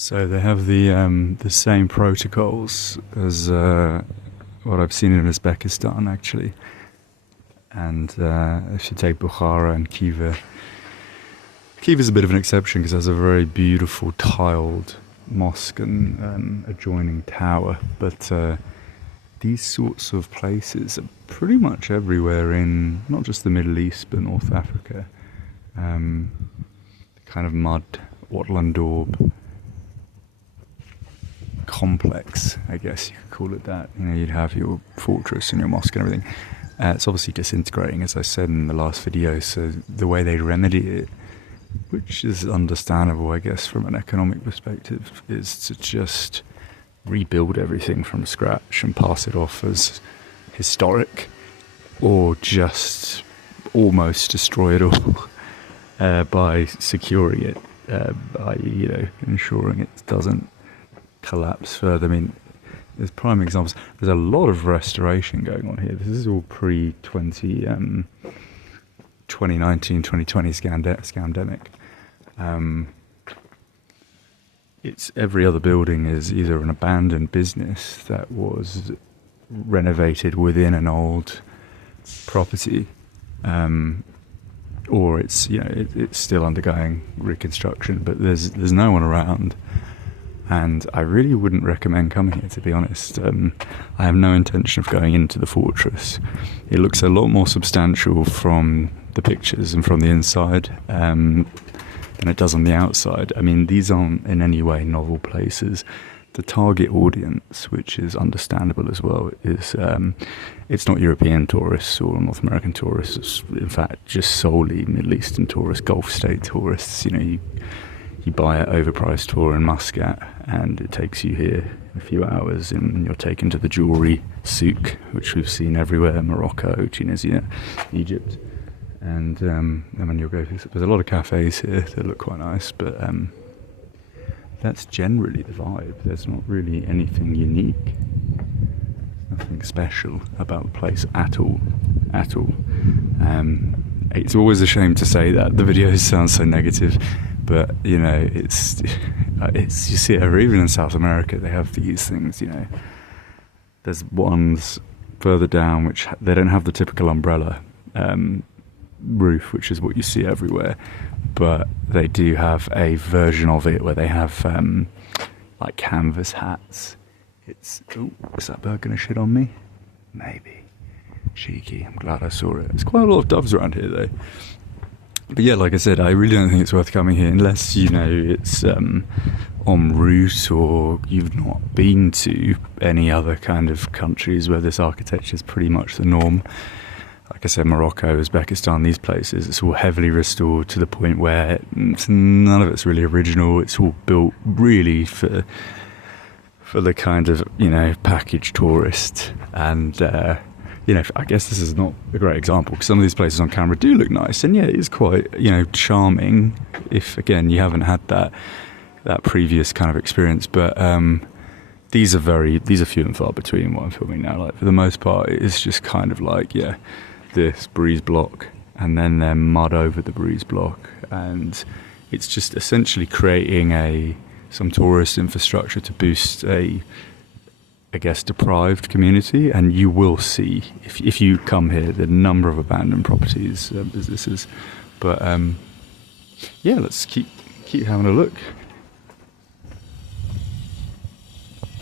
So they have the same protocols as what I've seen in Uzbekistan, actually. And if you take Bukhara and Khiva's a bit of an exception because it has a very beautiful tiled mosque and adjoining tower. But these sorts of places are pretty much everywhere in not just the Middle East but North Africa. Kind of mud, Watlandorp complex, I guess you could call it that. You know, you'd have your fortress and your mosque and everything. It's obviously disintegrating, as I said in the last video, so the way they remedy it, which is understandable, I guess, from an economic perspective, is to just rebuild everything from scratch and pass it off as historic, or just almost destroy it all by securing it, by, you know, ensuring it doesn't collapse further. I mean, there's prime examples. There's a lot of restoration going on here. This is all pre-2019, 2020 scamdemic. It's every other building is either an abandoned business that was renovated within an old property, or it's, you know, it's still undergoing reconstruction, but there's no one around. And I really wouldn't recommend coming here, to be honest. I have no intention of going into the fortress. It looks a lot more substantial from the pictures and from the inside than it does on the outside. I mean, these aren't in any way novel places. The target audience, which is understandable as well, is it's not European tourists or North American tourists. It's, in fact, just solely Middle Eastern tourists, Gulf state tourists. You know, you buy an overpriced tour in Muscat and it takes you here a few hours and you're taken to the jewellery souk, which we've seen everywhere, Morocco, Tunisia, Egypt. And then you'll go through, there's a lot of cafes here that look quite nice, but that's generally the vibe. There's not really anything unique, nothing special about the place at all. It's always a shame to say that. The videos sound so negative. But, you know, it's you see it even in South America, they have these things, you know. There's ones further down which they don't have the typical umbrella roof, which is what you see everywhere. But they do have a version of it where they have like canvas hats. It's, oh, is that bird going to shit on me? Maybe. Cheeky, I'm glad I saw it. There's quite a lot of doves around here though. But yeah, like I said, I really don't think it's worth coming here unless, you know, it's en route or you've not been to any other kind of countries where this architecture is pretty much the norm. Like I said, Morocco, Uzbekistan, these places, it's all heavily restored to the point where none of it's really original. It's all built really for the kind of, you know, package tourist. And you know, I guess this is not a great example because some of these places on camera do look nice, and yeah, it is quite, you know, charming if, again, you haven't had that previous kind of experience. But these are few and far between what I'm filming now. Like, for the most part, it's just kind of like, yeah, this breeze block, and then mud over the breeze block, and it's just essentially creating some tourist infrastructure to boost a, I guess, deprived community. And you will see, if you come here, the number of abandoned properties, businesses. But yeah, let's keep having a look.